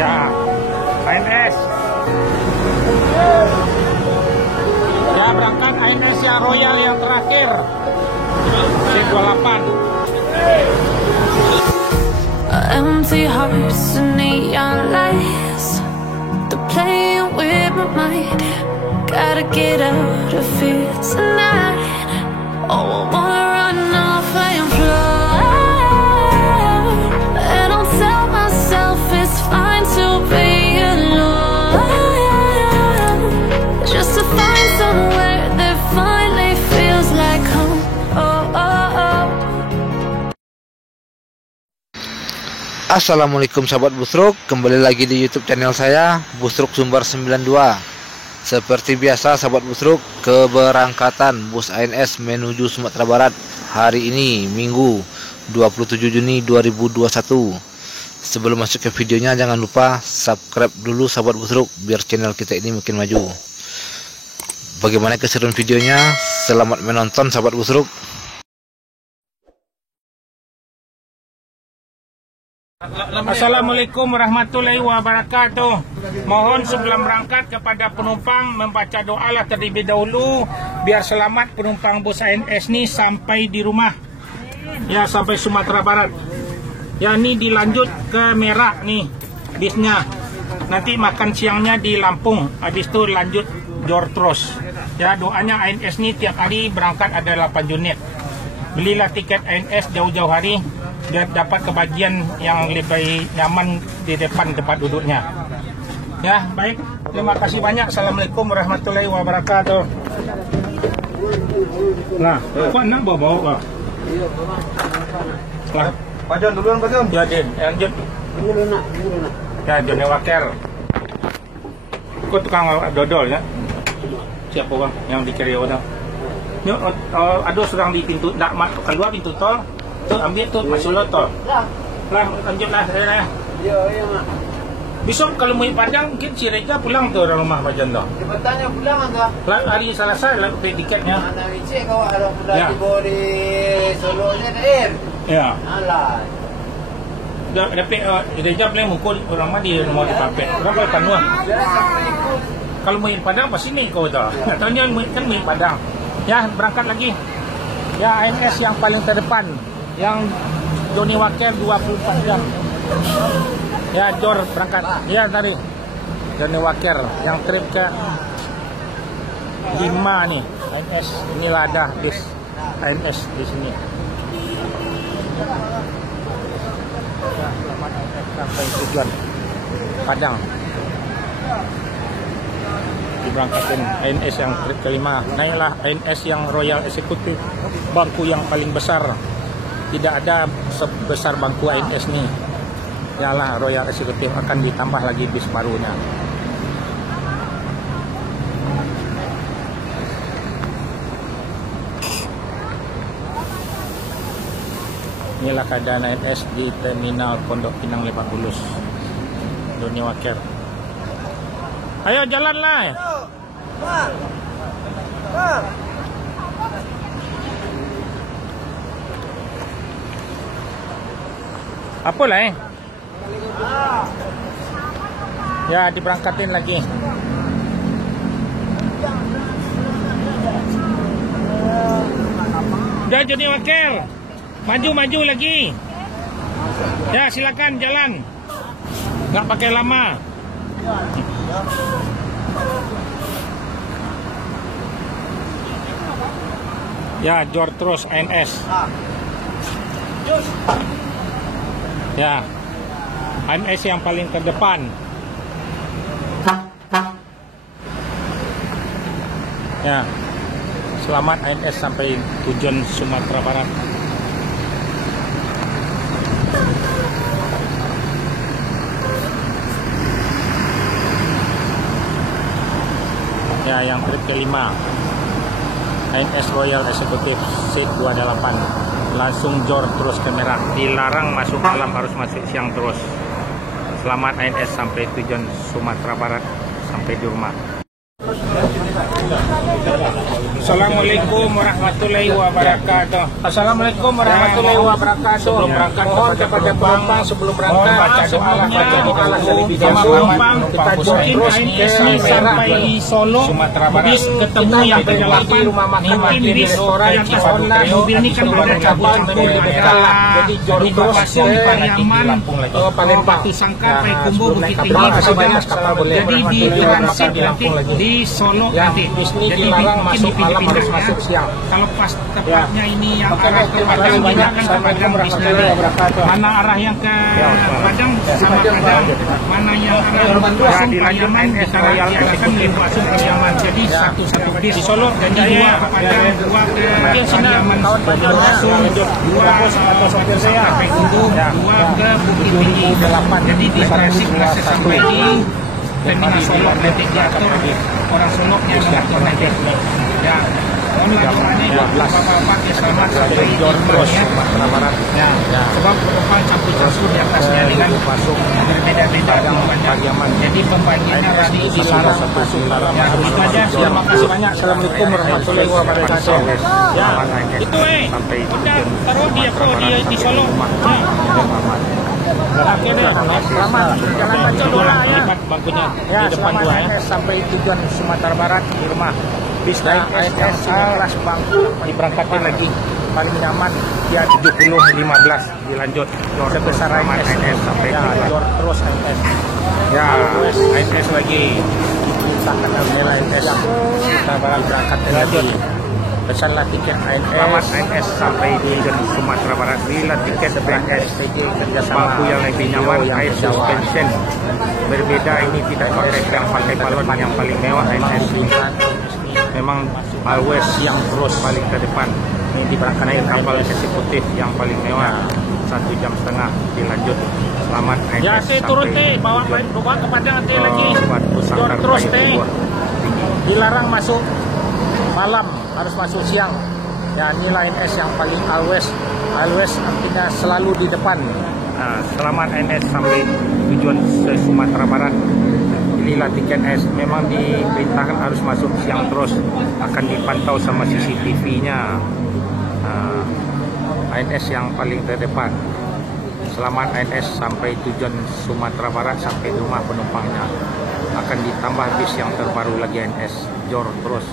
Ya, ANS. Ya, berangkat ANS yang Royal yang terakhir. C28. Empty hearts and neon lights, they're playing with my mind. Gotta get out of here tonight. Oh, I wanna run off and fly, and I'll tell myself it's fine to be alone, just to find somewhere that finally feels like home. Oh, oh, oh. Assalamualaikum sahabat Busruk, kembali lagi di YouTube channel saya Busruk Sumbar 92. Seperti biasa sahabat Busruk, keberangkatan bus ANS menuju Sumatera Barat hari ini Minggu 27 Juni 2021. Sebelum masuk ke videonya, jangan lupa subscribe dulu sahabat Busruk biar channel kita ini makin maju. Bagaimana keseruan videonya? Selamat menonton sahabat Busruk. Assalamualaikum warahmatullahi wabarakatuh. Mohon sebelum berangkat kepada penumpang membaca doalah terlebih dahulu biar selamat penumpang bus ANS ini sampai di rumah. Ya, sampai Sumatera Barat. Ya, ini dilanjut ke Merak nih bisnya. Nanti makan siangnya di Lampung. Habis itu lanjut Jor terus. Ya, doanya ANS ini tiap hari berangkat ada 8 unit. Belilah tiket ANS jauh-jauh hari biar dapat kebagian yang lebih nyaman di depan tempat duduknya. Ya, baik. Terima kasih banyak. Assalamualaikum warahmatullahi wabarakatuh. Nah, kok nak bawa-bawa? Lah, Pajon duluan, Pajon. ya Din, lanjut. Dulu nak. Ya, Johnny Walker. Kok tukang dodol ya? Siapa bang yang di Kerio dah? Yuk, ada sedang di pintu, nak keluar pintu tol. Tuh ambil tuh masuk lo tol. Lah, lanjutlah saya. Iya, Mak. Besok kalau mau Padang mungkin si Reza pulang tuh dari rumah Bajan dah. Cepatannya pulang enggak? Hari Selasa lah beli tiketnya. Mana cek kau ada pulang Ya. di Solo-nya air. Ya. Alah. Tapi Reza boleh mukul orang mah di rumah di Papet. Orang boleh Panuan. Kalau mau Padang pasti ni kau dah. Nak tanya kan mau Padang. Ya, berangkat lagi. Ya, ANS yang paling terdepan. Yang Johnny Walker 24 jam. Ya, Jor berangkat. Ya, tadi Johnny Walker yang trip ke 5 nih. ANS inilah ada bis ANS di sini. Ya, selamat ANS sampai tujuan Padang. Diberangkatkan ANS yang trip kelima. Naiklah ANS yang Royal Executive, bangku yang paling besar. Tidak ada sebesar bangku ANS nih. Yalah, Royal Executive akan ditambah lagi bis barunya. Inilah keadaan ANS di Terminal Pondok Pinang Lebak Bulus. Johnny Walker. Ayo jalanlah. Apalah ya, diberangkatin lagi. Udah Johnny Walker. Maju lagi. Ya, silakan jalan. Nggak pakai lama. Ya, Jor terus ANS. Ya, ANS yang paling terdepan. Ya, selamat ANS sampai tujuan Sumatera Barat. Ya, yang trip kelima ANS Royal Executive Seat 28 langsung Jor terus ke Merak. Dilarang masuk malam, harus masuk siang terus. Selamat ANS sampai tujuan Sumatera Barat, sampai di rumah. Assalamualaikum warahmatullahi wabarakatuh. Assalamualaikum warahmatullahi wabarakatuh. Sebelum berangkat mohon kepada penumpang sebelum berangkat baca doa sama penumpang kita join ANS sampai di Solo Sumatera Barat. Bis ketemu yang ke-8 mungkin bis mobil ini kan berada cabang-cabang jadi Jori Pasir Pariaman Palembang Sangka Payakumbuh Bukit Tinggi jadi di transit nanti di Solo nanti jadi mungkin dipindah-pindah ya. Kalau pas tepatnya ini yang arah ke Padang tidak kan ke Padang bis dari mana arah yang ke Padang sama Padang mana yang arah Pasung Pariaman diarahkan ke Pasung Pariaman jadi satu bis di Solo dan dua ke Padang dua ke Pariaman Pasung dua ke Payakumbuh dua ke Bukit Tinggi jadi di transit masih sampai di terminal Solo nanti diatur orang Solo yang mengatur nanti ya mohon laporannya bapak-bapak ya selamat sampai di Sumatera Barat ya sebab penumpang campur-campur di atasnya dengan berbeda-beda penumpangnya jadi pembagiannya tadi dilarang masuk ya itu aja terima kasih banyak. Assalamualaikum warahmatullahi wabarakatuh ya itu udah taruh dia di Solo Oke deh, selamat jalan baca doa ya. Bangkunya di depan dua ya. Sampai tujuan Sumatera Barat di rumah. Bis ANS kelas bangku diberangkatkan lagi paling nyaman dia 70-15 dilanjut sebesar ANS sampai terus ANS. Ya, ANS lagi diperintahkan oleh ANS Sumatera Barat berangkat lanjut. Pesanlah tiket ANS. Selamat ANS sampai di Sumatera Barat. Bila tiket ANS bangku yang lebih nyaman, air suspension. Berbeda ini tidak pakai balon yang paling mewah ANS ini. Memang always yang terus paling ke depan. Ini diberangkatkan kapal eksekutif yang paling mewah 1,5 jam dilanjut. Selamat ANS. Ya, saya turun bawa kepada nanti lagi. Terus dilarang masuk malam, harus masuk siang. Ya, inilah ANS yang paling always artinya selalu di depan. Nah, selamat ANS sampai tujuan Sumatera Barat. Inilah tiket ANS. Memang diperintahkan harus masuk siang terus. Akan dipantau sama CCTV-nya. ANS yang paling terdepan. Selamat ANS sampai tujuan Sumatera Barat sampai rumah penumpangnya. Akan ditambah bis yang terbaru lagi ANS Jor terus.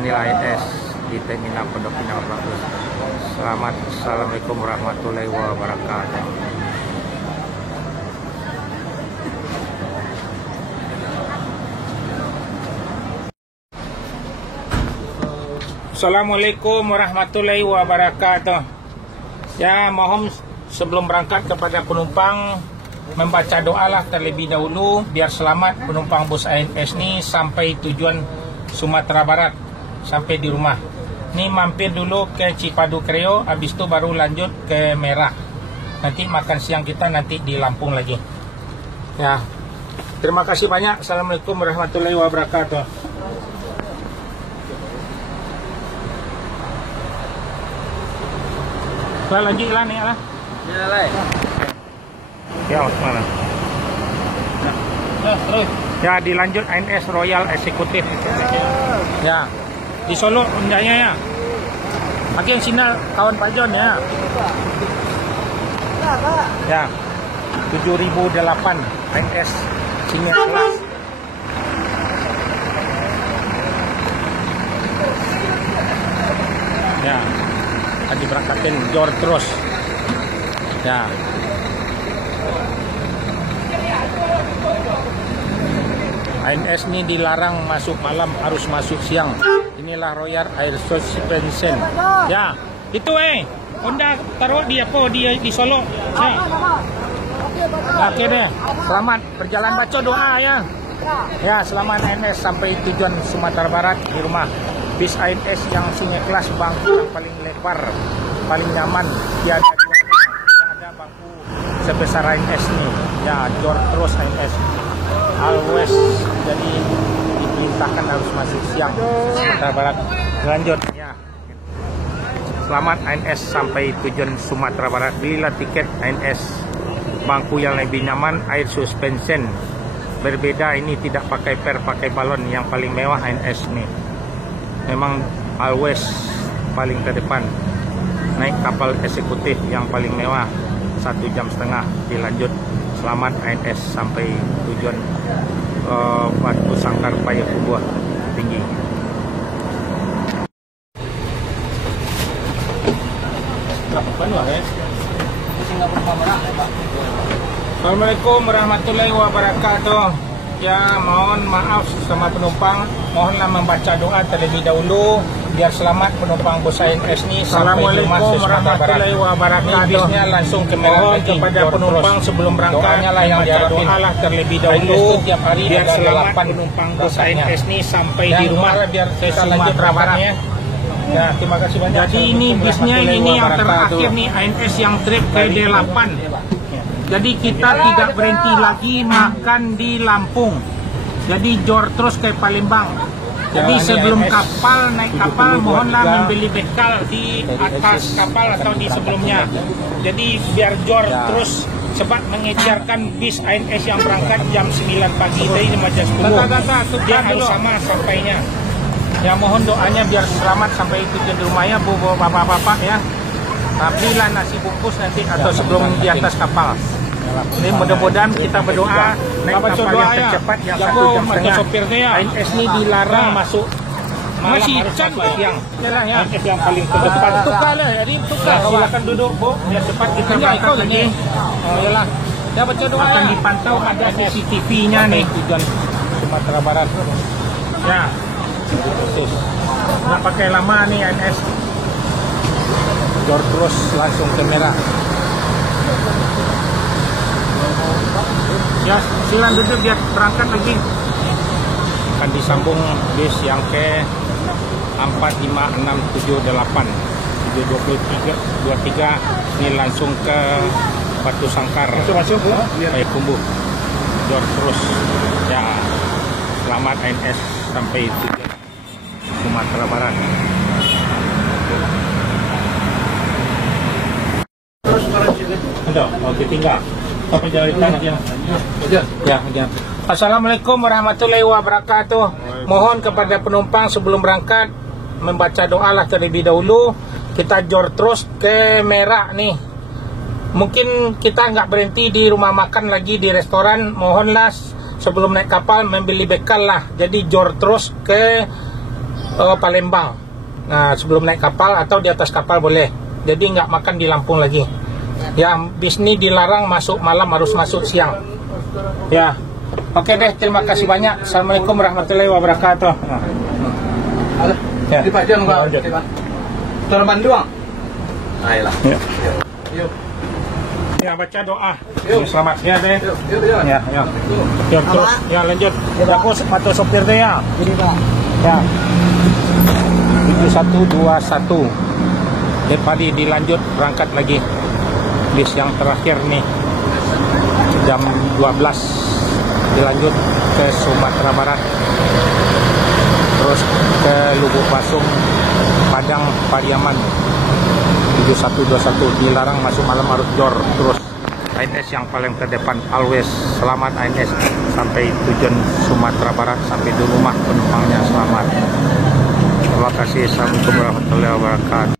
Inilah ANS di Terminal Pondok Pinang Bagus. Selamat. Assalamualaikum warahmatullahi wabarakatuh. Assalamualaikum warahmatullahi wabarakatuh. Ya, mohon sebelum berangkat kepada penumpang membaca doalah terlebih dahulu biar selamat penumpang bus ANS ini sampai tujuan Sumatera Barat sampai di rumah. Ini mampir dulu ke Cipadu Kreo, habis itu baru lanjut ke Merah. Nanti makan siang kita nanti di Lampung lagi. Ya, terima kasih banyak. Assalamualaikum warahmatullahi wabarakatuh. Lanjut lah nih lah. Ya, mana? Terus. Ya, dilanjut ANS Royal Eksekutif. Ya, di Solo undangnya ya. Makin sinar kawan Pak John ya. Ya, 7008 ANS Singa kelas. Ya, akan diberangkatkan Jor terus. Ya. ANS ini dilarang masuk malam, harus masuk siang. Inilah Royal Air Suspension. Ya, itu Honda taruh di apa di Solo. Oke deh. Selamat perjalanan baca doa ya. Ya, selamat ANS sampai tujuan Sumatera Barat di rumah. Bis ANS yang single kelas bangku yang paling lebar, paling nyaman. Tiada dua yang ada bangku sebesar ANS ini. Ya, Jor terus ANS. Always jadi diperintahkan harus masuk siang Sumatera Barat. Lanjut ya. Selamat ANS sampai tujuan Sumatera Barat. Bila tiket ANS bangku yang lebih nyaman, air suspension. Berbeda ini tidak pakai pakai balon yang paling mewah ANS ini. memang always paling terdepan. Naik kapal eksekutif yang paling mewah 1,5 jam dilanjut. Selamat ANS sampai tujuan Batu Sangkar Payakumbuh Tinggi. Assalamualaikum warahmatullahi wabarakatuh. Ya, mohon maaf sama penumpang, mohonlah membaca doa terlebih dahulu biar selamat penumpang bus ANS ini sampai di rumah warahmatullahi wabarakatuh. Ini bisnya langsung ke Merah kepada penumpang sebelum berangkat. Doanya lah yang diharapin terlebih dahulu tiap hari biar selamat penumpang bus ANS ini sampai di rumah biar kita lanjut rabarnya. Ya, terima kasih banyak. Jadi ini bisnya ini yang terakhir nih, ANS yang trip ke D8. Jadi kita tidak berhenti lagi makan di Lampung. Jadi jor terus ke Palembang. Jadi sebelum kapal naik kapal mohonlah membeli bekal di atas kapal atau di sebelumnya. Jadi biar jor terus cepat mengejarkan bis ANS yang berangkat jam 9 pagi dari jam 10. Dia harus sama sampainya. Ya, mohon doanya biar selamat sampai tujuan di rumah ya, bu, bapak-bapak ya. Belilah nasi bungkus nanti atau sebelum di atas kapal. Ini mudah-mudahan kita berdoa naik kapal yang tercepat yang 1,5 jam. ANS ini dilarang masuk malam harus masuk siang. ANS yang paling terdepan. Silakan duduk, Bu, biar cepat kita berangkat lagi. Yalah. Ya, baca doa. Akan dipantau ada CCTV-nya nih tujuan Sumatera Barat. Ya. Nggak pakai lama nih ANS. Jor terus langsung ke Merah. Ya, silakan duduk biar berangkat lagi. Akan disambung bis yang ke 4, 5, 6, 7, 8 723 ini langsung ke Batu Sangkar Payakumbuh. Jor terus. Ya, selamat ANS sampai tujuan Sumatera Barat. Oke, tinggal. Apa jalan ya. Assalamualaikum warahmatullahi wabarakatuh. Mohon kepada penumpang sebelum berangkat membaca doa lah terlebih dahulu. Kita jor terus ke Merah nih. Mungkin kita nggak berhenti di rumah makan lagi di restoran. Mohonlah sebelum naik kapal membeli bekal lah. Jadi jor terus ke Palembang. Nah, sebelum naik kapal atau di atas kapal boleh. Jadi nggak makan di Lampung lagi. Ya, bis ini dilarang masuk malam, harus masuk siang. Ya, oke deh, terima kasih banyak. Assalamualaikum warahmatullahi wabarakatuh. Ya, Pak Jan, Terban doang. Ayolah. Yuk. Ya, baca doa. Selamat ya deh. Ya, ya. Ya, terus. Ya, lanjut. Aku sepatu sopir deh ya. Ini Pak. Ya. 7121. Tadi dilanjut berangkat lagi. Bis yang terakhir nih jam 12 dilanjut ke Sumatera Barat, terus ke Lubuk Pasung, Padang, Pariaman. 7121 dilarang masuk malam, harus jor terus. ANS yang paling terdepan always. Selamat ANS sampai tujuan Sumatera Barat, sampai di rumah penumpangnya selamat. Terima kasih. Assalamualaikum warahmatullahi wabarakatuh.